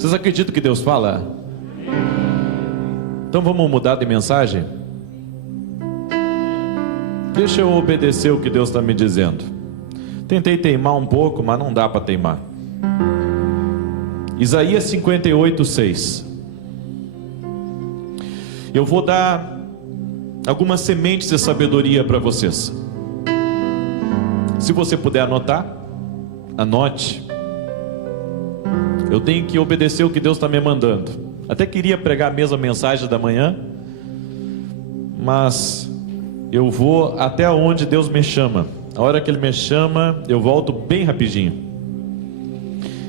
Vocês acreditam que Deus fala? Então vamos mudar de mensagem? Deixa eu obedecer o que Deus está me dizendo. Tentei teimar um pouco, mas não dá para teimar. Isaías 58:6. Eu vou dar algumas sementes de sabedoria para vocês. Se você puder anotar, anote. Eu tenho que obedecer o que Deus está me mandando. Até queria pregar a mesma mensagem da manhã, mas eu vou até onde Deus me chama. A hora que Ele me chama, eu volto bem rapidinho.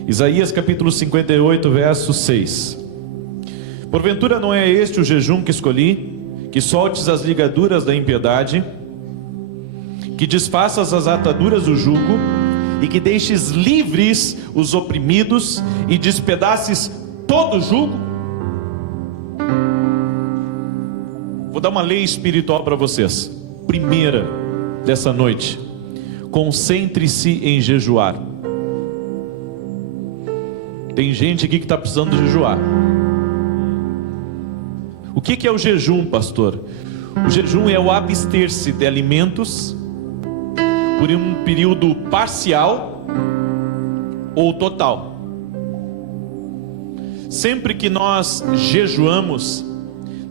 Isaías capítulo 58, verso 6. Porventura não é este o jejum que escolhi, que soltes as ligaduras da impiedade, que desfaças as ataduras do jugo, e que deixes livres os oprimidos, e despedaces todo o jugo? Vou dar uma lei espiritual para vocês. Primeira dessa noite: concentre-se em jejuar. Tem gente aqui que está precisando jejuar. O que é o jejum, pastor? O jejum é o abster-se de alimentos por um período parcial ou total. Sempre que nós jejuamos,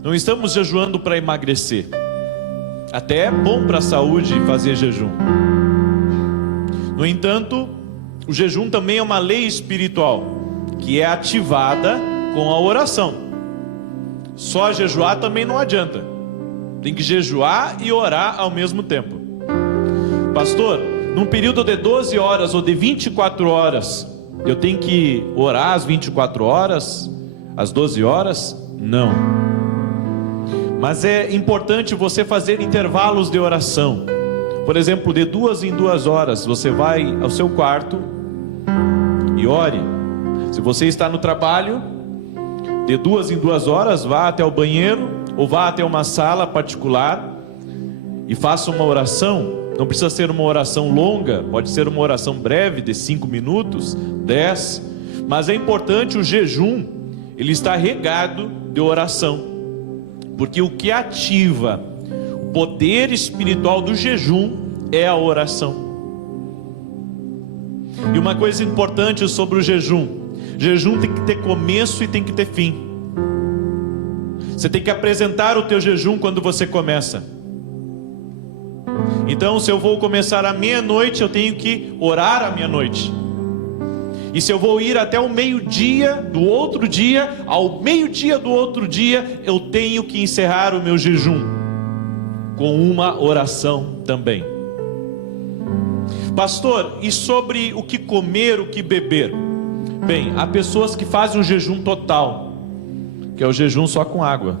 não estamos jejuando para emagrecer. Até é bom para a saúde fazer jejum. No entanto, o jejum também é uma lei espiritual, que é ativada com a oração. Só jejuar também não adianta. Tem que jejuar e orar ao mesmo tempo. Pastor, num período de 12 horas ou de 24 horas, eu tenho que orar às 24 horas, às 12 horas? Não. Mas é importante você fazer intervalos de oração. Por exemplo, de 2 em 2 horas, você vai ao seu quarto e ore. Se você está no trabalho, de 2 em 2 horas, vá até o banheiro ou vá até uma sala particular e faça uma oração. Não precisa ser uma oração longa, pode ser uma oração breve de 5 minutos, 10. Mas é importante o jejum, ele está regado de oração. Porque o que ativa o poder espiritual do jejum é a oração. E uma coisa importante sobre o jejum: jejum tem que ter começo e tem que ter fim. Você tem que apresentar o teu jejum quando você começa. Então, se eu vou começar à meia-noite, eu tenho que orar à meia-noite. E se eu vou ir até o meio-dia do outro dia, ao meio-dia do outro dia, eu tenho que encerrar o meu jejum com uma oração também. Pastor, e sobre o que comer, o que beber? Bem, há pessoas que fazem um jejum total, que é o jejum só com água.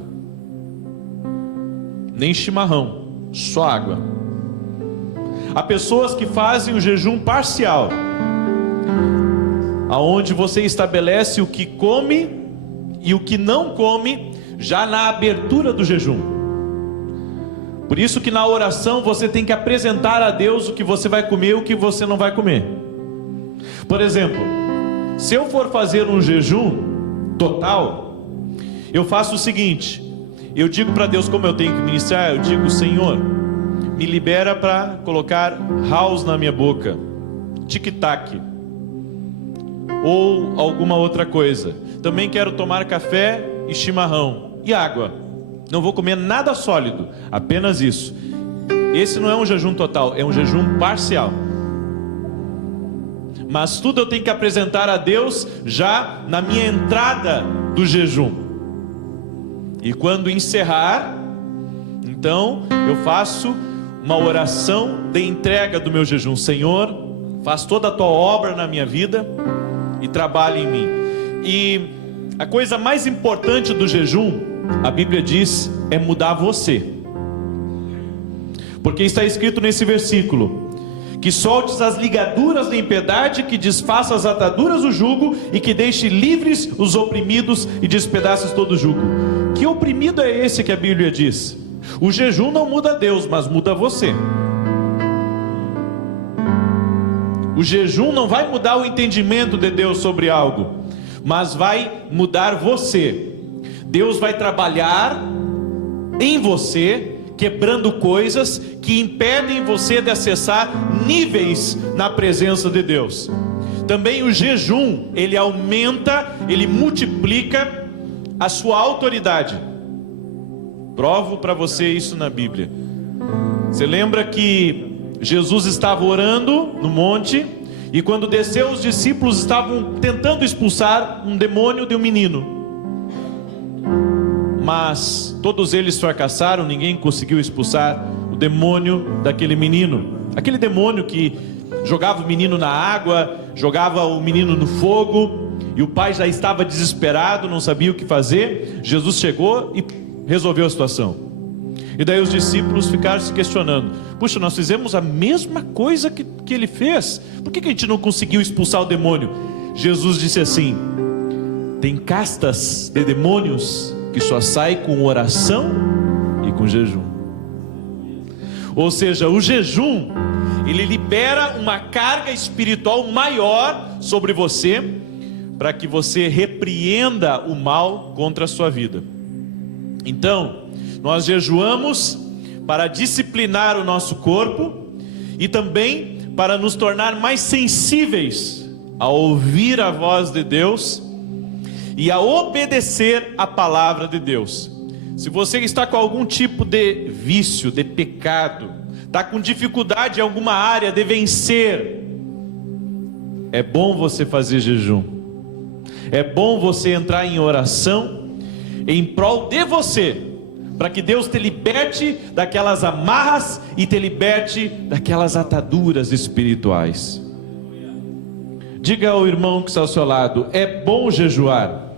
Nem chimarrão, só água. Há pessoas que fazem o jejum parcial, aonde você estabelece o que come e o que não come já na abertura do jejum. Por isso que na oração você tem que apresentar a Deus o que você vai comer e o que você não vai comer. Por exemplo, se eu for fazer um jejum total, eu faço o seguinte: eu digo para Deus como eu tenho que ministrar. Eu digo: Senhor, me libera para colocar house na minha boca, tic-tac, ou alguma outra coisa. Também quero tomar café e chimarrão e água. Não vou comer nada sólido, apenas isso. Esse não é um jejum total, é um jejum parcial. Mas tudo eu tenho que apresentar a Deus já na minha entrada do jejum. E quando encerrar, então eu faço uma oração de entrega do meu jejum. Senhor, faz toda a tua obra na minha vida e trabalha em mim. E a coisa mais importante do jejum, a Bíblia diz, é mudar você. Porque está escrito nesse versículo: que soltes as ligaduras da impiedade, que desfaça as ataduras do jugo, e que deixe livres os oprimidos e despedaces todo o jugo. Que oprimido é esse que a Bíblia diz? O jejum não muda Deus, mas muda você. O jejum não vai mudar o entendimento de Deus sobre algo, mas vai mudar você. Deus vai trabalhar em você, quebrando coisas que impedem você de acessar níveis na presença de Deus. Também o jejum, ele aumenta, ele multiplica a sua autoridade. Provo para você isso na Bíblia. Você lembra que Jesus estava orando no monte, e quando desceu, os discípulos estavam tentando expulsar um demônio de um menino, mas todos eles fracassaram. Ninguém conseguiu expulsar o demônio daquele menino, aquele demônio que jogava o menino na água, jogava o menino no fogo, e o pai já estava desesperado, não sabia o que fazer. Jesus chegou e resolveu a situação. E daí os discípulos ficaram se questionando: puxa, nós fizemos a mesma coisa que ele fez, por que a gente não conseguiu expulsar o demônio? Jesus disse assim: tem castas de demônios que só saem com oração e com jejum. Ou seja, o jejum, ele libera uma carga espiritual maior sobre você, para que você repreenda o mal contra a sua vida. Então, nós jejuamos para disciplinar o nosso corpo e também para nos tornar mais sensíveis a ouvir a voz de Deus e a obedecer a palavra de Deus. Se você está com algum tipo de vício, de pecado, está com dificuldade em alguma área de vencer, é bom você fazer jejum. É bom você entrar em oração em prol de você, para que Deus te liberte daquelas amarras e te liberte daquelas ataduras espirituais. Diga ao irmão que está ao seu lado: é bom jejuar.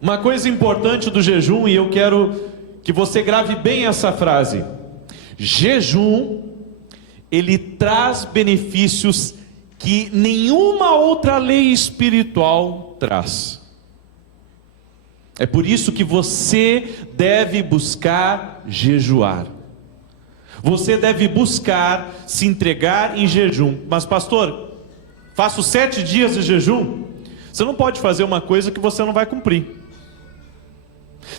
Uma coisa importante do jejum, e eu quero que você grave bem essa frase: jejum, ele traz benefícios que nenhuma outra lei espiritual traz. É por isso que você deve buscar jejuar. Você deve buscar se entregar em jejum. Mas pastor, faço 7 dias de jejum. Você não pode fazer uma coisa que você não vai cumprir.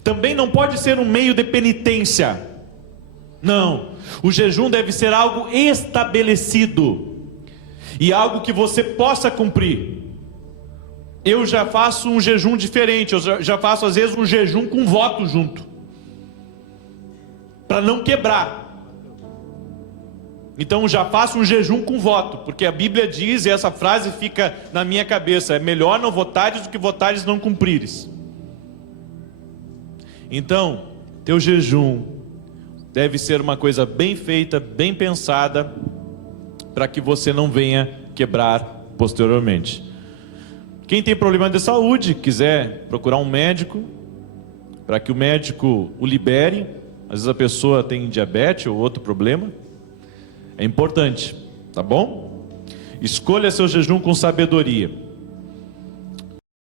Também não pode ser um meio de penitência. Não, o jejum deve ser algo estabelecido e algo que você possa cumprir. Eu já faço um jejum diferente. Eu já faço às vezes um jejum com voto junto, para não quebrar. Então já faço um jejum com voto, porque a Bíblia diz, e essa frase fica na minha cabeça: é melhor não votares do que votares não cumprires. Então, teu jejum deve ser uma coisa bem feita, bem pensada, para que você não venha quebrar posteriormente. Quem tem problema de saúde, quiser procurar um médico, para que o médico o libere. Às vezes a pessoa tem diabetes ou outro problema. É importante, tá bom? Escolha seu jejum com sabedoria.